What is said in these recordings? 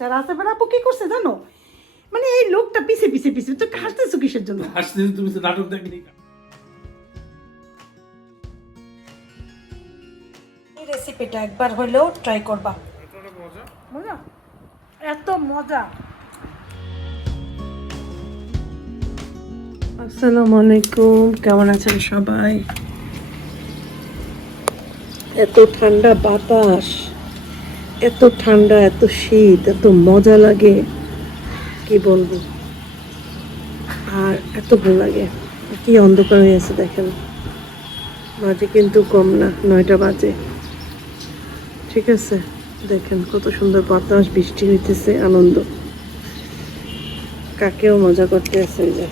বসাইছে আর আসে বেড়া আপু কি করছে জানো, মানে এই লোকটা পিছে পিছে পিছে তো হাসতেছো কিসের জন্য? হাসতে তুমি তো নাটক দেখনি। এই রেসিপিটা একবার হলেও ট্রাই করবা, মজা, এত মজা। আসসালামু আলাইকুম, কেমন আছেন সবাই? এত ঠান্ডা বাতাস, এত ঠান্ডা, এত শীত, এত মজা লাগে কি বলবো। আর এত ভালো লাগে, কি অন্ধকার হয়ে আছে দেখেন, বাজে কিন্তু কম না, 9টা বাজে। ঠিক আছে, দেখেন কত সুন্দর বাতাস, বৃষ্টি হইতেছে, আনন্দ। কাকেও মজা করতে আছে, ওই যে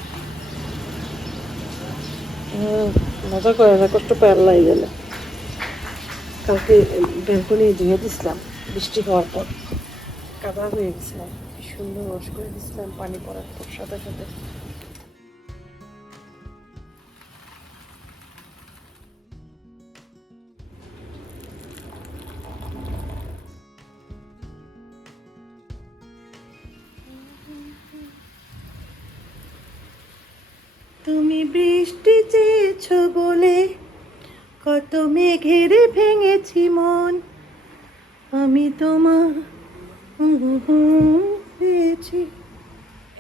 মজা করে না, কষ্ট পায় আল্লাহ গেলে। কালকে ব্যালকনি ধুয়ে দিছিলাম বৃষ্টি হওয়ার পর, কাদা হয়ে গেছিলাম, কি সুন্দর ওয়াশ করে দিছিলাম পানি পড়ার পর সাথে সাথে। তুমি বৃষ্টি চেয়েছো বলে কত মেঘের ভেঙেছি মন, আমি তোমার পেয়েছি।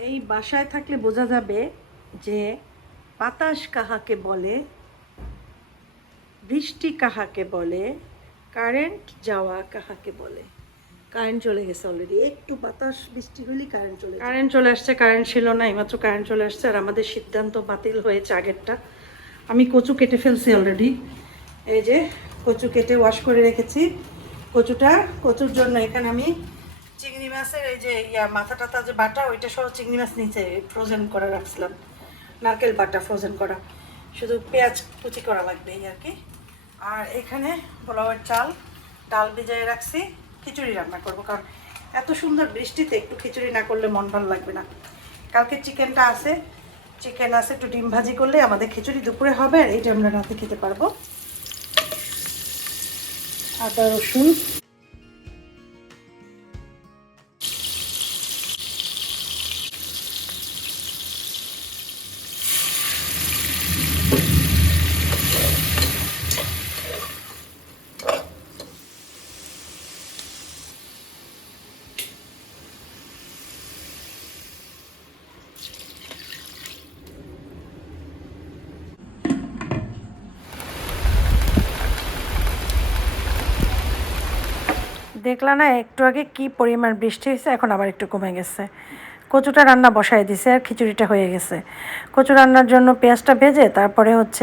এই বাসায় থাকলে বোঝা যাবে যে বাতাস কাহাকে বলে, বৃষ্টি কাহাকে বলে, কারেন্ট যাওয়া কাহাকে বলে। কারেন্ট চলে গেছে অলরেডি, একটু বাতাস বৃষ্টি হলেই কারেন্ট চলে আসছে। কারেন্ট ছিল না, এইমাত্র কারেন্ট চলে আসছে। আর আমাদের সিদ্ধান্ত বাতিল হয়েছে আগেরটা। আমি কচু কেটে ফেলছি অলরেডি, এই যে কচু কেটে ওয়াশ করে রেখেছি। কচুর জন্য এখানে আমি চিংড়ি মাছের এই যে মাথা টাথা যে বাটা, ওইটা সহ চিংড়ি মাছ নিচে ফ্রোজেন করে রাখছিলাম, নারকেল বাটা ফ্রোজেন করা, শুধু পেঁয়াজ কুচি করা লাগবে এই আর কি। আর এখানে পোলাওয়ের ডাল ভিজিয়ে রাখছি, খিচুড়ি রান্না করব, কারণ এত সুন্দর বৃষ্টিতে একটু খিচুড়ি না করলে মন ভালো লাগবে না। কালকে চিকেন আছে, একটু ডিম ভাজি করলে আমাদের খিচুড়ি দুপুরে হবে, আর এইটা আমরা রাতে খেতে পারবো। আদা রসুন, দেখলা না একটু আগে কি পরিমাণ বৃষ্টি হয়েছে, এখন আবার একটু কমে গেছে। কচুটা রান্না বসায় দিছে আর খিচুড়িটা হয়ে গেছে। কচু রান্নার জন্য পেঁয়াজটা ভেজে তারপরে হচ্ছে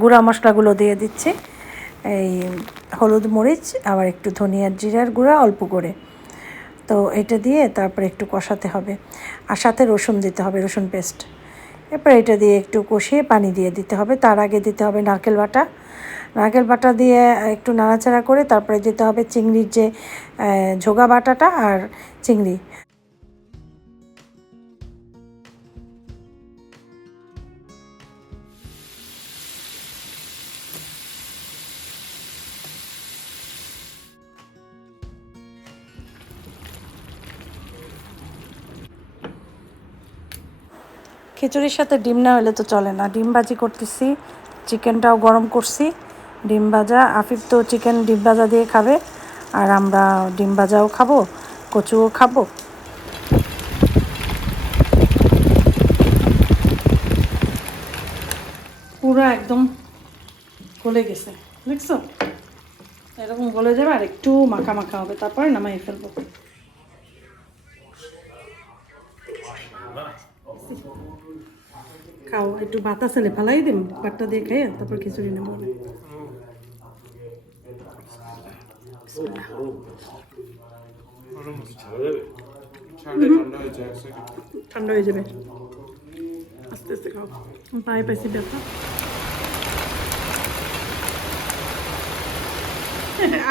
গুঁড়া মশলাগুলো দিয়ে দিচ্ছি, এই হলুদ মরিচ, আবার একটু ধনিয়ার জিরার গুঁড়া অল্প করে। তো এটা দিয়ে তারপরে একটু কষাতে হবে, আর সাথে রসুন দিতে হবে, রসুন পেস্ট। এরপর এটা দিয়ে একটু কষিয়ে পানি দিয়ে দিতে হবে। তার আগে দিতে হবে নারকেল বাটা দিয়ে একটু নাড়াচাড়া করে তারপরে দিতে হবে চিংড়ির যে ঝোগা বাটাটা আর চিংড়ি। খিচুড়ির সাথে ডিম না হলে তো চলে না, ডিম ভাজি করতেছি, চিকেনটাও গরম করছি, ডিম ভাজা। আফিফ তো চিকেন ডিম ভাজা দিয়ে খাবে, আর আমরা ডিম ভাজাও খাবো, কচুও খাবো। পুরো একদম গলে গেছে, দেখছো? এরকম গলে যাবে, আর একটু মাখা মাখা হবে, তারপরে নামাই ফেলবো। খাও, একটু বাতাস এলে ফালাই দিম, পাটটা দিয়ে খাই, তারপর খিচুড়ি নেবো। ঠান্ডা হয়ে যাবে, আস্তে আস্তে খাও। পায়ে পাইছি ব্যথা।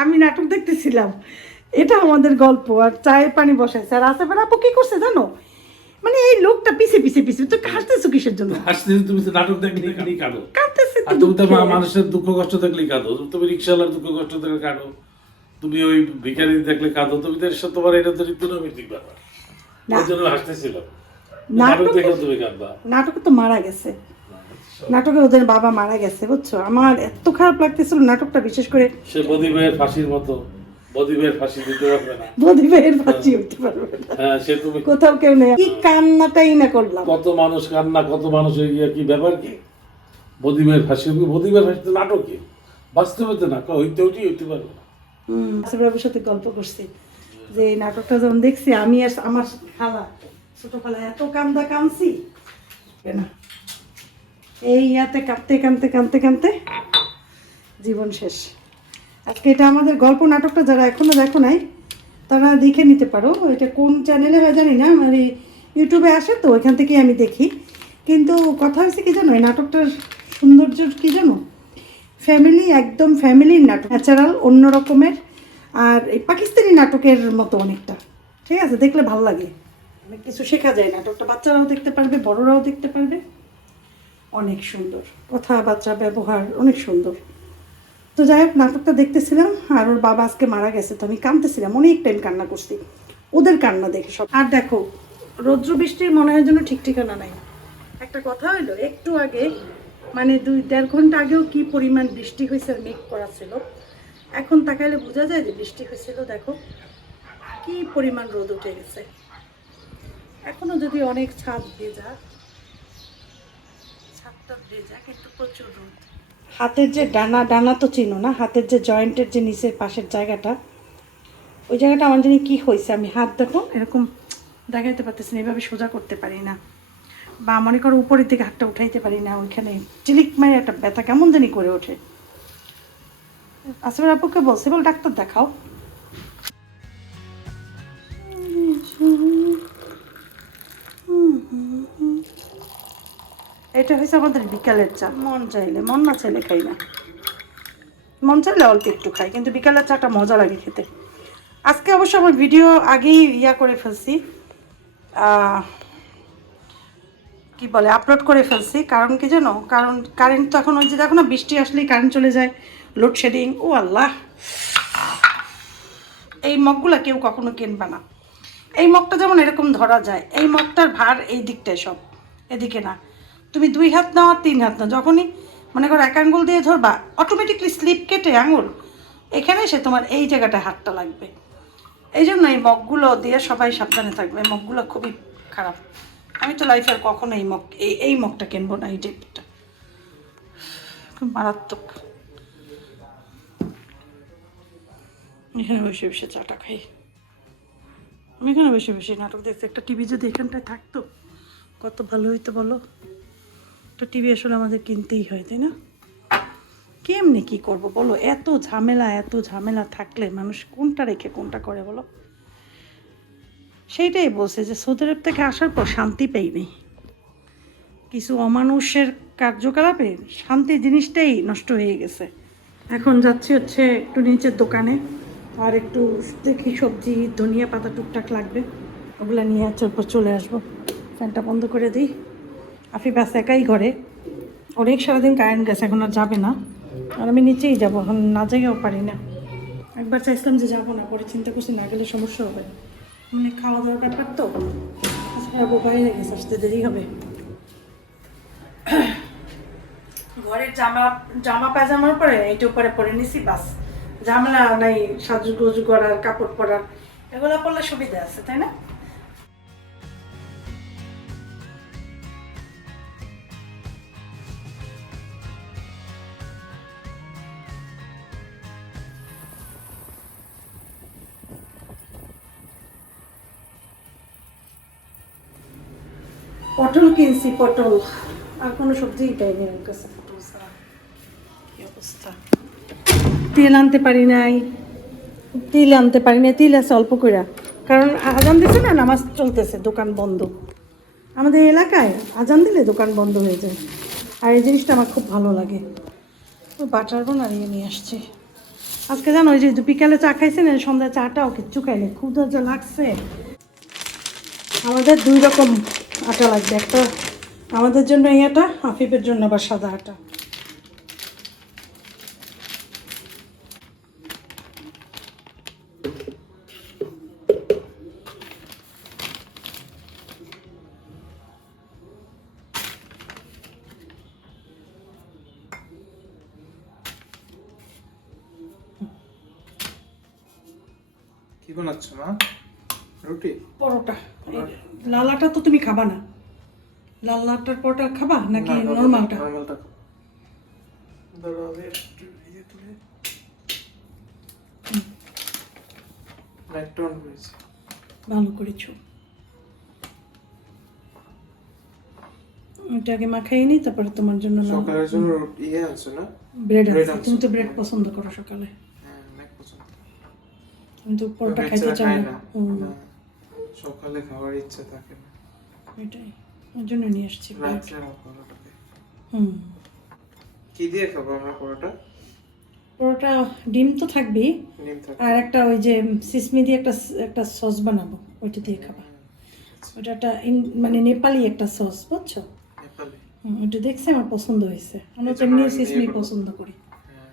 আমি নাটক দেখতেছিলাম, এটা আমাদের গল্প। আর চায়ের পানি বসাইছে, আর আসে বেড়া আপু কি করছে জানো, মানে এই লোকটা পিছে পিছে পিছে তো হাসতেছো কিসের জন্য? হাসতে তুমি তো নাটক দেখলি কাঁদো। কাঁদতেছে আর তুমি তো মানুষের দুঃখ কষ্ট দেখলেই কাঁদো, তুমি রিক্সাওয়ালার দুঃখ কষ্ট দেখলে কাঁদো। তুমি ওই ভিখারি দেখলে কাঁদো, তুমি তো এসব তোমার এটা তো রীতিনৈমিত্তিক ব্যাপার। এই জন্য হাসতেছিলাম। নাটক দেখে তুমি কাঁদবা। নাটকে তো মারা গেছে, নাটকে ওদের বাবা মারা গেছে, বুঝছো? আমার এত খারাপ লাগতেছিল নাটকটা, বিশেষ করে সে বদিবের ফাঁসির মতো, বদিবের ফাঁসি দিতে পারবে না, বদিবের ফাঁসি হইতে পারবে না। হ্যাঁ সে তুমি কোথাও কেউ নেই, কি কান্নাটাই না করলাম। কত মানুষ কান্না, কত মানুষ হয়ে গিয়ে কি ব্যাপার কি বদিবের ফাঁসি, বদিবের ফাঁসি তো নাটকে, বাস্তবে তো না, হইতে পারবে না। বাবুর সাথে গল্প করছি যে এই নাটকটা যখন দেখছি, আমি আর আমার খালা, ছোট খালা এত কাঁদছি না, এই ইয়াতে কাঁদতে কাঁদতে কাঁদতে কাঁদতে জীবন শেষ। আজকে এটা আমাদের গল্প নাটকটা যারা এখনো দেখো নাই তারা দেখে নিতে পারো। এটা কোন চ্যানেলে হয় জানি না, আমার এই ইউটিউবে আসে তো, ওইখান থেকেই আমি দেখি। কিন্তু কথা হয়েছে কি জানো, এই নাটকটার সৌন্দর্য কি জানো, ফ্যামিলি, একদম ফ্যামিলির নাটক, ন্যাচারাল, অন্য রকমের। আর এই পাকিস্তানি নাটকের মতো অনেকটা, ঠিক আছে, দেখলে ভালো লাগে, অনেক কিছু শেখা যায় নাটকটা, বাচ্চারাও দেখতে পারবে, বড়রাও দেখতে পারবে। অনেক সুন্দর কথাবার্তা, ব্যবহার অনেক সুন্দর। তো যাই হোক, নাটকটা দেখতেছিলাম আর ওর বাবা আজকে মারা গেছে, তো আমি কাঁদতেছিলাম, অনেক টাইম কান্না করছি ওদের কান্না দেখে সব। আর দেখো রৌদ্র বৃষ্টির মনে হয় যেন ঠিক ঠিকানা নাই। একটা কথা হইলো, একটু আগে মানে 2-1.5 ঘন্টা আগেও কি পরিমাণ বৃষ্টি হয়েছে আর মেঘ করা ছিল, এখন তাকাইলে বোঝা যায় যে বৃষ্টি হয়েছিল। দেখো কি পরিমাণ রোদ উঠে গেছে, এখনো যদি অনেক ছাদ ভেজা, ছাদটা ভেজা, কিন্তু প্রচুর রোদ। হাতের যে ডানা তো চিনো না, হাতের যে জয়েন্টের যে নিচের পাশের জায়গাটা, ওই জায়গাটা আমার জানি কি হয়েছে, আমি হাত দেখো এরকম দেখাইতে পারতেছি না, এভাবে সোজা করতে পারি না, বা মনে করো উপরের দিকে হাতটা উঠাইতে পারি না, ওইখানে চিলিক মারে একটা ব্যথা কেমন জানি করে ওঠে। আসলে আপুকে বলছে, বল ডাক্তার দেখাও। এটা হয়েছে আমাদের বিকালের চা, মন চাইলে, মন না চাইলে খাই না, মন চাইলে অল্প একটু খাই, কিন্তু বিকালের চাটা মজা লাগে খেতে। আজকে অবশ্য আমার ভিডিও আগেই করে ফেলছি, কি বলে, আপলোড করে ফেলছি। কারণ কি জানো, কারণ কারেন্ট তো এখন ওই যে দেখো না, বৃষ্টি আসলেই কারেন্ট চলে যায়, লোডশেডিং। ও আল্লাহ, এই মগগুলো কেউ কখনো কিনবে না। এই মগটা যেমন এরকম ধরা যায়, এই মগটার ভার এই দিকটায় সব, এদিকে না। তুমি 2 হাত নাও আর 3 হাত নাও, যখনই মনে করো 1 আঙ্গুল দিয়ে ধরবা, অটোমেটিকলি স্লিপ কেটে আঙুল এখানে এসে তোমার এই জায়গাটায় হাতটা লাগবে। এই জন্য এই মগগুলো দিয়ে সবাই সাবধানে থাকবে, মগগুলো খুবই খারাপ। আমি তো লাইফে আর কখনো এই মগটা কিনবো না, এই টাইপটা খুব মারাত্মক। এখানে বসে বসে চাটা খাই, আমি এখানে বসে বসে নাটক দেখতে। একটা টিভি যদি এখানটায় থাকতো কত ভালো হইতো বলো। তো টিভি আসলে আমাদের কিনতেই হয়, তাই না? কেমনি কি করব বলো, এত ঝামেলা থাকলে মানুষ কোনটা রেখে কোনটা করে বলো। সেইটাই বলছে যে সৌদি আরব থেকে আসার পর শান্তি পাইনি, কিছু অমানুষের কার্যকলাপে শান্তি জিনিসটাই নষ্ট হয়ে গেছে। এখন যাচ্ছি হচ্ছে একটু নিচের দোকানে, আর একটু দেখি সবজি, ধনিয়া পাতা টুকটাক লাগবে, ওগুলো নিয়ে তারপর চলে আসবো। ফ্যানটা বন্ধ করে দিই। আফি ব্যাস একাই ঘরে, অনেক সারাদিন কারেন্ট গেছে, এখন আর যাবে না, আর আমি নিচেই যাবো, এখন না যাইও পারি না। একবার চাইছিলাম যে যাবো না, পরে চিন্তা করছি না গেলে সমস্যা হবে, মানে খাওয়া দাওয়ার ব্যাপার তো, আচ্ছা বাইরে গেছে, আসতে দেরি হবে। ঘরের জামা পায়জামার পরে এইটা উপরে পরে নিছি, বাস ঝামেলা নাই, সাজুগুজু করার, কাপড় পরার, এগুলো পরলে সুবিধা আছে, তাই না? পটল কিনছি, পটল, আর কোনো সবজিই পাইনি আমার কাছে, পটল ছাড়া। কি অবস্থা, তেল আনতে পারি নাই, তিল আছে অল্প করে, কারণ আজান দিচ্ছে না, নামাজ চলতেছে, দোকান বন্ধ। আমাদের এলাকায় আজান দিলে দোকান বন্ধ হয়ে যায়, আর এই জিনিসটা আমার খুব ভালো লাগে। বাটার বানিয়ে নিয়ে আসছি আজকে, জানো ওই যে বিকালে চা খাইছে না, সন্ধ্যায় চাটাও কিচ্ছু খাইনি, খুব যা লাগছে। আমাদের 2 রকম আটা লাগবে, একটা আমাদের জন্য এই আটা, আফিফের জন্য আবার সাদা আটা। কি বানাচ্ছ মা? রুটি? পরোটা। লাল আটা তো তুমি খাবা না, লাল আটার পরোটা খাবা নাকি নর্মালটা? নর্মালটা। দাঁড়াও আমি একটু ইয়ে তুলে লাইটটা অন করেছি। ভালো করেছো। এটাকে মাখাই নি, তারপরে তোমার জন্য সকালের জন্য ইয়ে আছে না? ব্রেড bread আছে। আছে। তুমি তো ব্রেড পছন্দ করো সকালে, হ্যাঁ অনেক পছন্দ। কিন্তু পরোটা bread খাইতে ছাড়া চাও খাই না। না। না, সকালে খাওয়ার ইচ্ছা থাকে না। এটাই, ওই জন্য নিয়ে আসছি ব্রেড। রাত্রে আমার পরোটাতে হুম, কি দিয়ে খাবো আমরা পরোটা? পরোটা ডিম তো থাকবেই, ডিম থাকে। আর একটা ওই যে সিসমি দিয়ে একটা সস বানাবো, ওইটা দিয়ে খাবা। ওটা একটা মানে নেপালি একটা সস, বুঝছো? নেপালি। ওটা দেখছি আমার পছন্দ হয়েছে। আমরা তো এই জন্য এমনি আমি সিসমি নিয়ে করবো। পছন্দ করি। হ্যাঁ।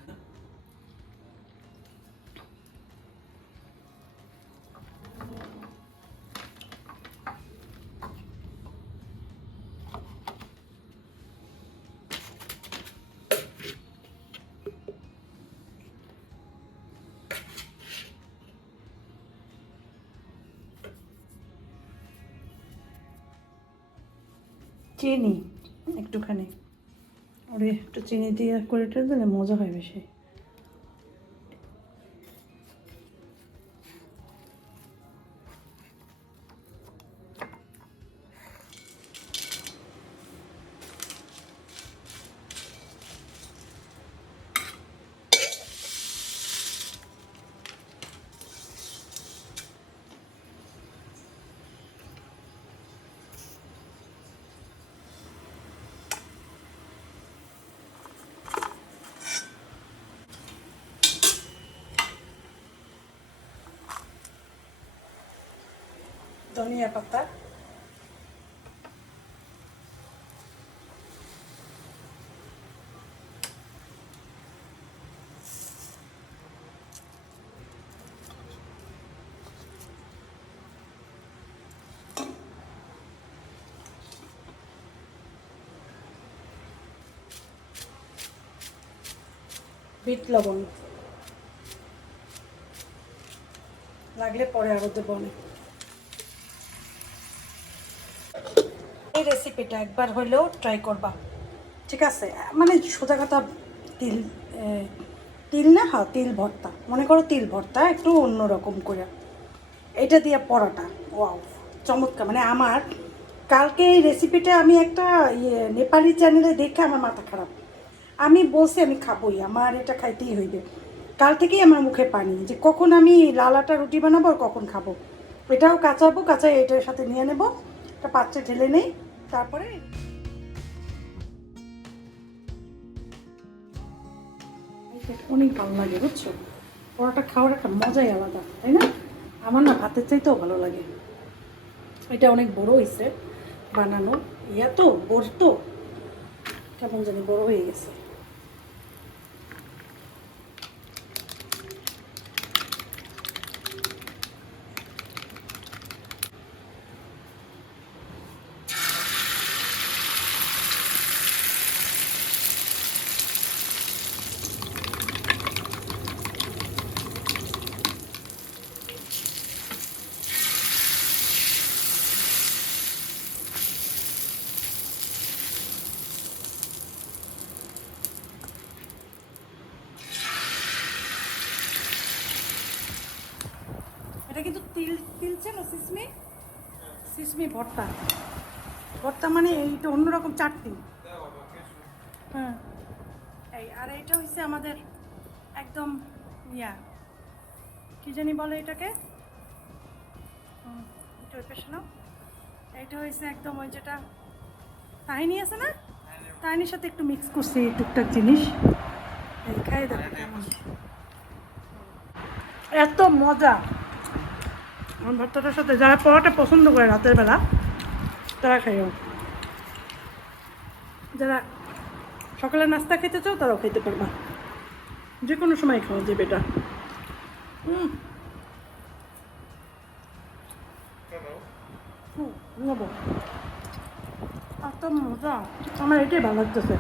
চিনি একটুখানি, ওরে একটু চিনি দিয়ে করে দিলে মজা হয় বেশি। ধনিয়া পাতা, বিট লবণ, লাগলে পরে আরো দেবো অনেক। এই রেসিপিটা একবার হলেও ট্রাই করবা, ঠিক আছে? মানে সোজা কথা, তিল তিল না, হ্যাঁ তিল ভর্তা, মনে করো তিল ভর্তা একটু অন্যরকম করে, এটা দিয়ে পরোটা, ওয়াও চমৎকার। মানে আমার কালকে এই রেসিপিটা আমি একটা নেপালি চ্যানেলে দেখে আমার মাথা খারাপ, আমি বলছি আমি খাবোই, আমার এটা খাইতেই হইবে। কাল থেকেই আমার মুখে পানি যে কখন আমি লাল আটা রুটি বানাবো আর কখন খাবো। এটাও কাঁচাবো, কাঁচা এটার সাথে নিয়ে নেবো, একটা পাত্রে ঢেলে নেই, তারপরে অনেক ভালো লাগে, বুঝছো? পরোটা খাওয়ার একটা মজাই আলাদা, তাই না? আমার না ভাতের চাইতেও ভালো লাগে। এটা অনেক বড় হয়েছে বানানো, ইয়া তো বড় তো, কেমন জানি বড় হয়ে গেছে। এটা কিন্তু তিল তিল ছিল, সিসমি সিসমি ভর্তা, ভর্তা মানে এইটা অন্যরকম চাটনি। হ্যাঁ, এই আর এইটা হচ্ছে আমাদের একদম ইয়া, কি জানি বলে এটাকে, এটা ওই পেশে নাও। এইটা হয়েছে একদম ওই যেটা তাহিনি আছে না, তাহিনির সাথে একটু মিক্স করছি টুকটাক জিনিস। এই খাই দেখো কেমন, এত মজা। আমার ভর্তাটার সাথে যারা পরোটা পছন্দ করে রাতের বেলা তারা খাইও, যারা সকালে নাস্তা খেতে চাও তারাও খেতে পারবা, যে কোনো সময় খাওয়া যাবে এটা। নেবো, এত মজা, আমার এটাই ভালো লাগতেছে।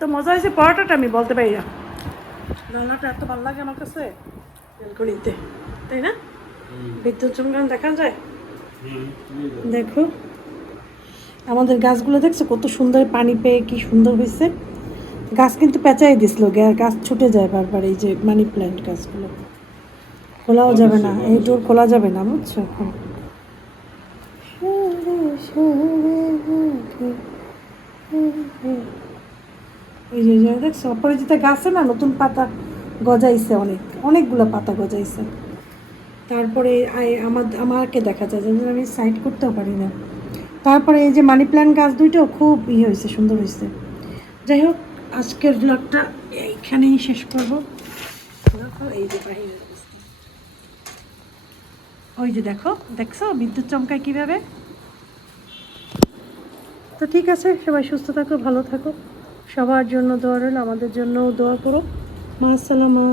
এত মজা হয়েছে পরোটাটা আমি বলতে পারি না। রান্নাটা এত ভালো লাগে আমার কাছে বেলকনিতে, তাই না? বিদ্যুৎ চমকানো দেখা যায়। দেখো আমাদের গাছগুলো দেখছো কত সুন্দর, পানি পেয়ে কি সুন্দর হয়েছে। গাছ কিন্তু পেঁচাই দিছিল, গাছ ছুটে যায় বারবার। এই যে মানি প্ল্যান্ট গাছগুলো খোলাও যাবে না, এই ডোর খোলা যাবে না, বুঝছো? এখন এই যে দেখছো অপরাজিতা গাছে না নতুন পাতা গজাইছে, অনেকগুলো পাতা গজাইছে। তারপরে আমাকে দেখা যায় যে আমি সাইড করতেও পারি না। তারপরে এই যে মানি প্ল্যান্ট গাছ দুইটাও খুব হয়েছে, সুন্দর হয়েছে। যাই হোক আজকের ব্লগটা এইখানেই শেষ করবো। এই যে বাহিরের অবস্থা, ওই যে দেখছো বিদ্যুৎ চমকায় কিভাবে। তো ঠিক আছে, সবাই সুস্থ থাকো, ভালো থাকো, সবার জন্য দোয়া রইল, আমাদের জন্য দোয়া করো। মা আসসালামা।